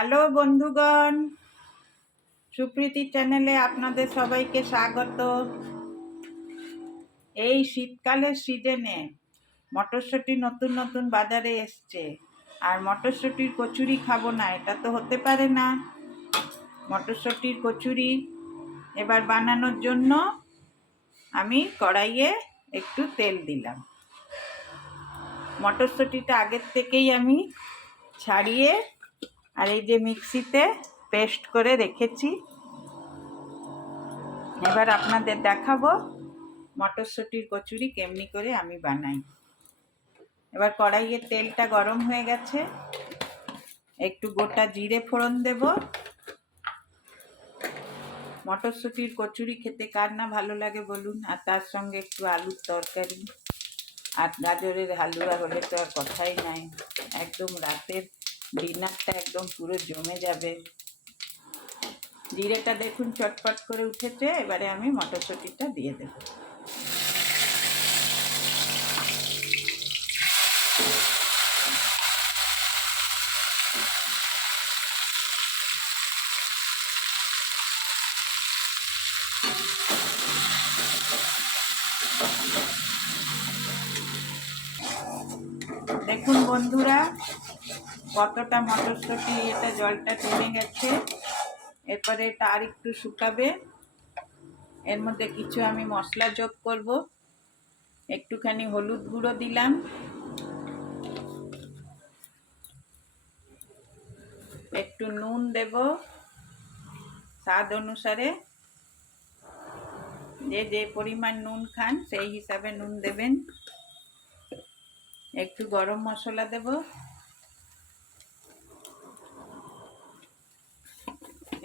Hello বন্ধুগণ, সুপ্রীতি চ্যানেলে আপনাদের সবাইকে স্বাগত। এই শীতকালের সিজনে মটরশুঁটি নতুন নতুন বাজারে এসছে, আর মটরশুঁটির কচুরি খাবো না এটা তো হতে পারে না। মটরশুঁটির কচুরি এবার বানানোর জন্য আমি কড়াইয়ে একটু তেল দিলাম। মটরশুঁটিটা আগের থেকেই আমি ছাড়িয়ে আর এই যে মিক্সিতে পেস্ট করে রেখেছি। এবার আপনাদের দেখাবো মটরশুঁটির কচুরি কেমনি করে আমি বানাই। এবার কড়াইয়ে তেলটা গরম হয়ে গেছে, একটু গোটা জিরে ফোড়ন দেব। মটরশুঁটির কচুরি খেতে কার না ভালো লাগে বলুন, আর তার সঙ্গে একটু আলুর তরকারি আর গাজরের হালুয়া হলে তো আর কথাই নাই। একদম রাতের ডিনারটা একদম পুরো জমে যাবে। জিরেটা দেখুন চটপট করে উঠেছে, এবারে আমি মটরশুঁটিটা দিয়ে দেব। দেখুন বন্ধুরা কতটা মটরশুঁটি এটা জলটা টেনে গেছে। এরপরে এটা আর একটু শুকাবে। এর মধ্যে কিছু আমি মশলা যোগ করব। একটুখানি হলুদ গুঁড়ো দিলাম, একটু নুন দেব স্বাদ অনুসারে। যে যে পরিমাণ নুন খান সেই হিসাবে নুন দেবেন। একটু গরম মশলা দেব,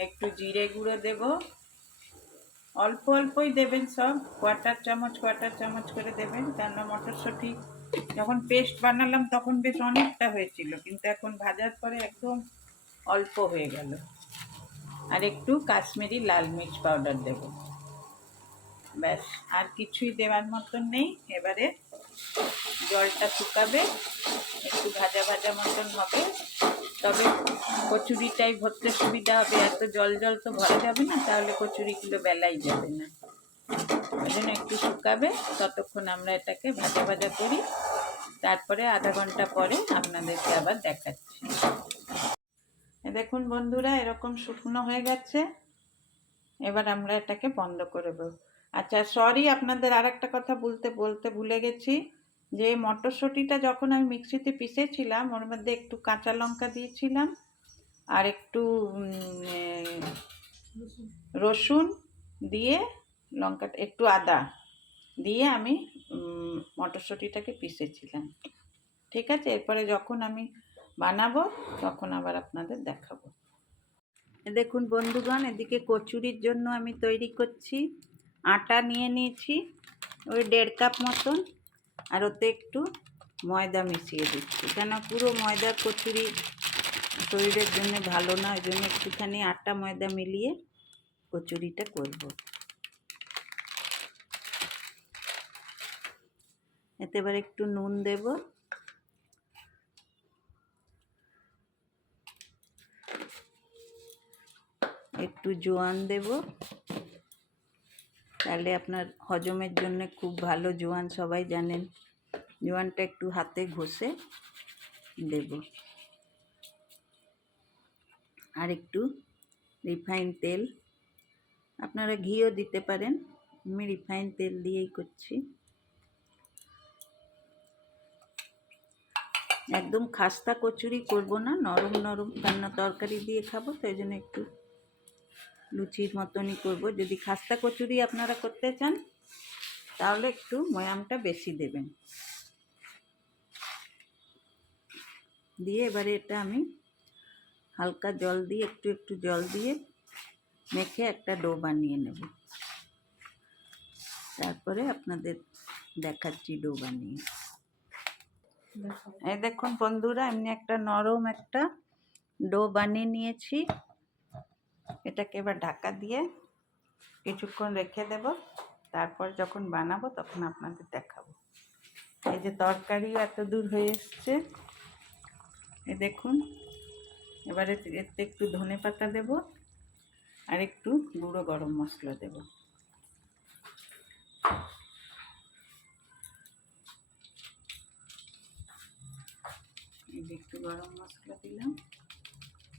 একটু জিরে গুঁড়ো দেব। অল্প অল্পই দেবেন, সব কোয়ার্টার চামচ করে দেবেন, কেননা মটরশুঁটি যখন পেস্ট বানালাম তখন বেশ অনেকটা হয়েছিল, কিন্তু এখন ভাজার পরে একদম অল্প হয়ে গেল। আর একটু কাশ্মীরি লাল মির্চ পাউডার দেব, ব্যাস। আর কিছুই দেওয়ার মতন নেই। এবারে জলটা শুকাবে, একটু ভাজা ভাজা মতন হবে, তবে কচুরিটাই ভরতে সুবিধা হবে। এত জল জল তো ভরা যাবে না, তাহলে কচুরিগুলো বেলাই যাবে না। ওই জন্য একটু শুকাবে, ততক্ষণ আমরা এটাকে ভাজা ভাজা করি। তারপরে আধা ঘন্টা পরে আপনাদেরকে আবার দেখাচ্ছি। দেখুন বন্ধুরা এরকম শুকনো হয়ে গেছে। এবার আমরা এটাকে বন্ধ করে দেবো। আচ্ছা সরি, আপনাদের আর একটা কথা বলতে ভুলে গেছি, যে মটরশুঁটিটা যখন আমি মিক্সিতে পিষেছিলাম ওর মধ্যে একটু কাঁচা লঙ্কা দিয়েছিলাম আর একটু রসুন দিয়ে, লঙ্কাটা একটু আদা দিয়ে আমি মটরশুঁটিটাকে পিষেছিলাম। ঠিক আছে, এরপরে যখন আমি বানাবো তখন আবার আপনাদের দেখাবো। দেখুন বন্ধুগণ, এদিকে কচুরির জন্য আমি তৈরি করছি। আটা নিয়ে নিয়েছি ওই 1.5 কাপ মতন, আর ওতে একটু ময়দা মিশিয়ে দিচ্ছি, কেন পুরো ময়দার কচুরি শরীরের জন্য ভালো না, ওই জন্য একটুখানি আটা ময়দা মিলিয়ে কচুরিটা করব। এতে এবার একটু নুন দেব, একটু জোয়ান দেব, তাহলে আপনার হজমের জন্য খুব ভালো। জোয়ান সবাই জানেন, জোয়ানটা একটু হাতে ঘষে দেব। আর একটু রিফাইন তেল, আপনারা ঘিও দিতে পারেন, আমি রিফাইন তেল দিয়েই করছি। একদম খাস্তা কচুরি করব না, নরম নরম, কেননা তরকারি দিয়ে খাবো, তো এই জন্য একটু লুচির মতনই করব। যদি খাস্তা কচুরি আপনারা করতে চান তাহলে একটু ময়ামটা বেশি দেবেন। দিয়ে এবারে এটা আমি হালকা জল দিয়ে একটু জল দিয়ে মেখে একটা ডো বানিয়ে নেব। তারপরে আপনাদের দেখাচ্ছি ডো বানিয়ে। এই দেখুন বন্ধুরা, এমনি একটা নরম একটা ডো বানিয়ে নিয়েছি। এটাকে এবার ঢাকা দিয়ে কিছুক্ষণ রেখে দেব, তারপর যখন বানাবো তখন আপনাদের দেখাবো। এই যে তরকারিও এত দূর হয়ে এসছে, এই দেখুন। এবারে এতে একটু ধনে পাতা দেব আর একটু গুঁড়ো গরম মশলা দেব। এই যে একটু গরম মশলা দিলাম,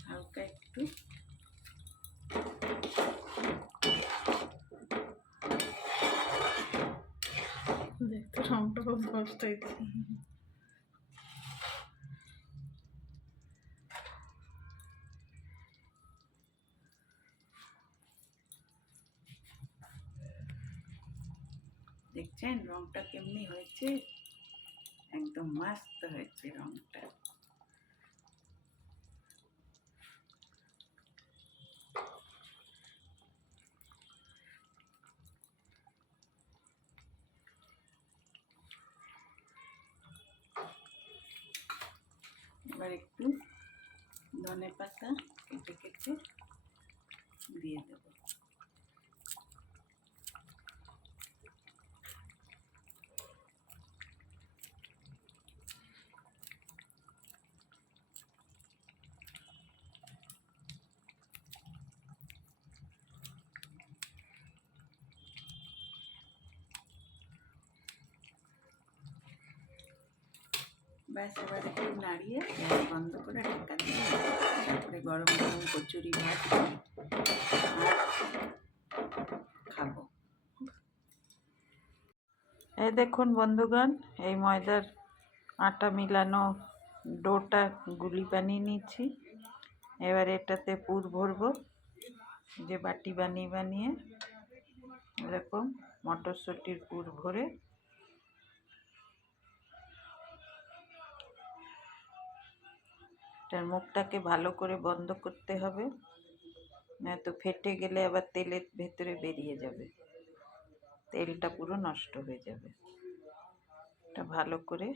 হালকা একটু দেখতে রংটা খুব কষ্ট হয়েছে। দেখছেন রংটা কেমনি হয়েছে, একদম মস্ত হয়েছে রংটা। এবার একটু ধনে পাতা কেটে কেটে দিয়ে দেব। ব্যাস এবার একটু নাড়িয়ে গ্যাস বন্ধ করে ঢাকা দিয়ে তারপরে গরম গরম কচুরি ভাত আর খাবো। এই দেখুন বন্ধুগণ, এই ময়দার আটা মিলানো ডোটা গুলি বানিয়ে নিচ্ছি। এবার এটাতে পুর ভরবো, যে বাটি বানিয়ে বানিয়ে এরকম মটরশুঁটির পুর ভরে এটার মুখটাকে ভালো করে বন্ধ করতে হবে, নয়তো ফেটে গেলে আবার তেলের ভেতরে বেরিয়ে যাবে, তেলটা পুরো নষ্ট হয়ে যাবে। এটা ভালো করে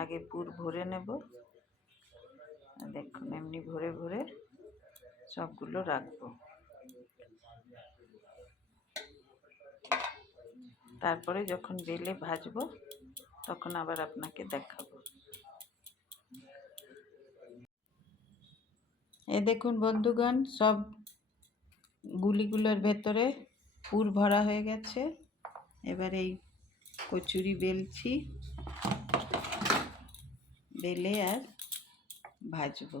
আগে পুর ভরে নেব। দেখুন এমনি ভরে ভরে সবগুলো রাখবো, তারপরে যখন বেলে ভাজবো তখন আবার আপনাকে দেখাবো। এই দেখুন বন্ধুগণ, সব গুলিগুলোর ভেতরে পুর ভরা হয়ে গেছে। এবার এই কচুরি বেলছি, বেলে আর ভাজবো।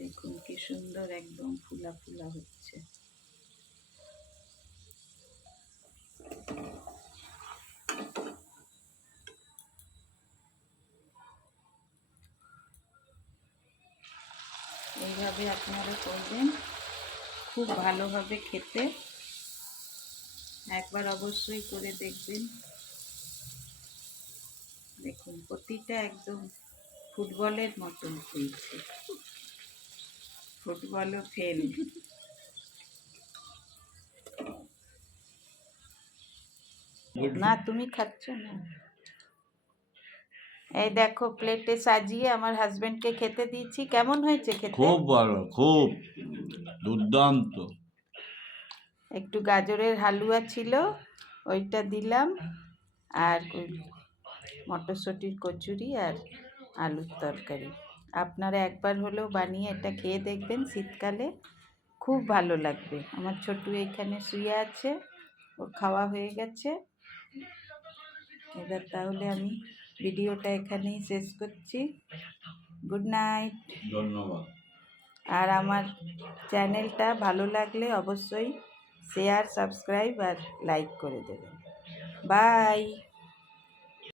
দেখুন কি সুন্দর একদম ফুলা ফুলা হচ্ছে। এইভাবে আপনারা করবেন, খুব ভালো হবে খেতে, একবার অবশ্যই করে দেখবেন। দেখুন প্রতিটা একদম ফুটবলের মতন হয়েছে, ফুটবলও ফেল। না তুমি খাচ্ছ না। এই দেখো প্লেটে সাজিয়ে আমার হাজবেন্ডকে খেতে দিয়েছি। কেমন হয়েছে খেতে? খুব ভালো, খুব দুর্দান্ত। একটু গাজরের হালুয়া ছিল, ওইটা দিলাম, আর ওই মটরশুঁটির কচুরি আর আলুর তরকারি। আপনারা একবার হলেও বানিয়ে এটা খেয়ে দেখবেন, শীতকালে খুব ভালো লাগবে। আমার ছোটু এইখানে শুয়ে আছে, ওর খাওয়া হয়ে গেছে। এবার তাহলে আমি ভিডিওটা এখানেই শেষ করছি। গুড নাইট, ধন্যবাদ। আর আমার চ্যানেলটা ভালো লাগলে অবশ্যই শেয়ার, সাবস্ক্রাইব আর লাইক করে দেবেন। বাই।